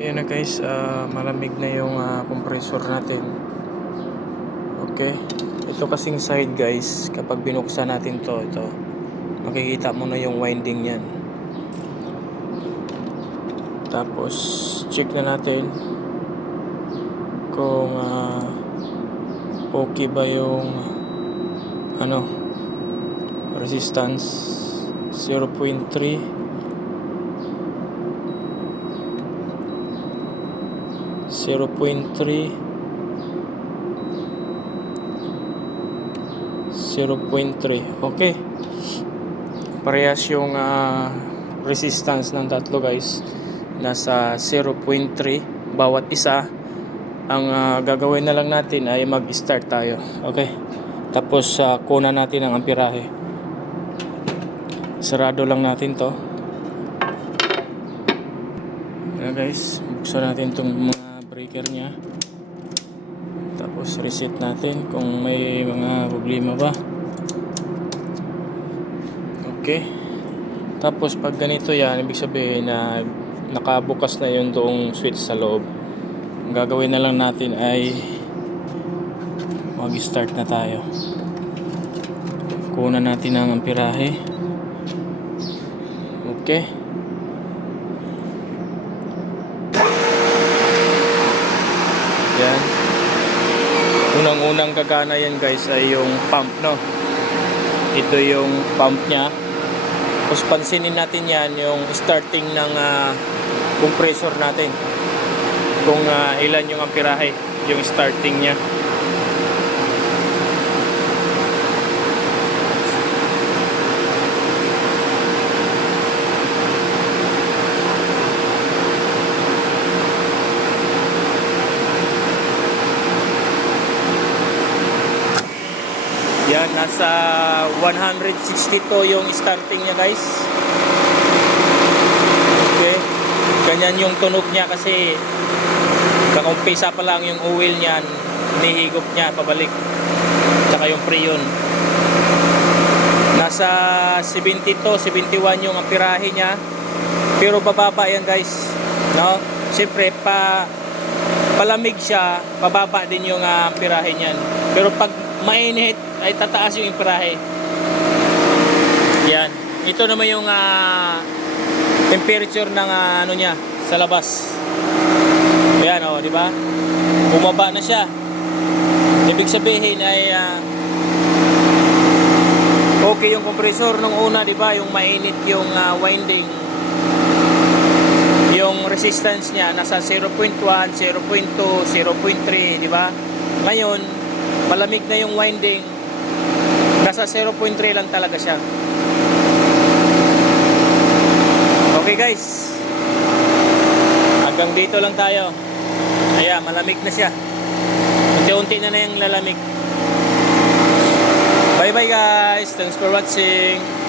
Ayan na guys, ah, malamig na yung ah, compressor natin. Okay. Ito kasing side guys, kapag binuksan natin to, ito. Makikita mo na yung winding yan. Tapos, check na natin kung ah, okay ba yung ano resistance 0.3 0.3 0.3 okay. Parehas yung ah, resistance ng tatlo guys. Nasa 0.3 bawat isa ang ah, gagawin na lang natin ay mag start tayo. Okay. Tapos uh, kuna natin ang amperahe. Sarado lang natin to. Ayan guys. Buksan natin itong mga breaker nya tapos reset natin kung may mga problema ba. Okay. Tapos pag ganito yan ibig sabihin na nakabukas na yung doong switch sa loob. Ang gagawin na lang natin ay mag start na tayo. Kunan natin ang amperahe. Okay yan unang-unang gagana yan guys ay yung pump no? Ito yung pump nya tapos pansinin natin yan yung starting ng ah, compressor natin. Kung ah, ilan yung amperahe yung starting nya Yan, nasa 162 yung starting niya guys. Okay. Ganyan yung tunog niya kasi kakumpisa pa lang yung oil niyan, nihigop niya pabalik. Tsaka yung preyon. Nasa 72, 71 yung amperahe niya. Pero bababa yan guys. No? Siyempre, pa palamig siya, pababa din yung ah, amperahe niyan. Pero pag mainit, ay tataas yung amperahe. Yan. Ito naman yung ah, temperature ng ah, ano niya sa labas. Yan oh, di ba? Bumaba na siya. Ibig sabihin ay ah, okay yung compressor nung una, di ba? Yung mainit yung ah, winding. Yung resistance niya nasa 0.1, 0.2, 0.3, di ba? Ngayon, malamig na yung winding. Nasa 0.3 lang talaga siya. Okay guys. Hanggang dito lang tayo. Ayan, malamig na siya. Unti-unti na na yung lalamig. Bye bye guys. Thanks for watching.